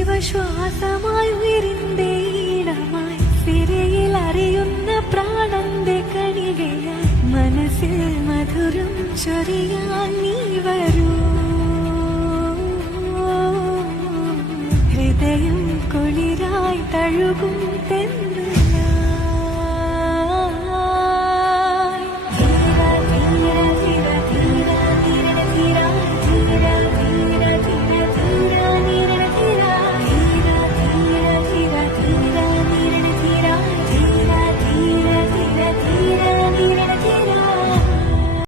ജീവശ്വാസമായി ഉയരിന്റെ ഈണമായി സിരയിൽ അറിയുന്ന പ്രാണന്റെ കണികയായി മനസ്സിൽ മധുരം ചൊരിയാൻ നീ വരൂ ഹൃദയം കുളിരായി തഴുകും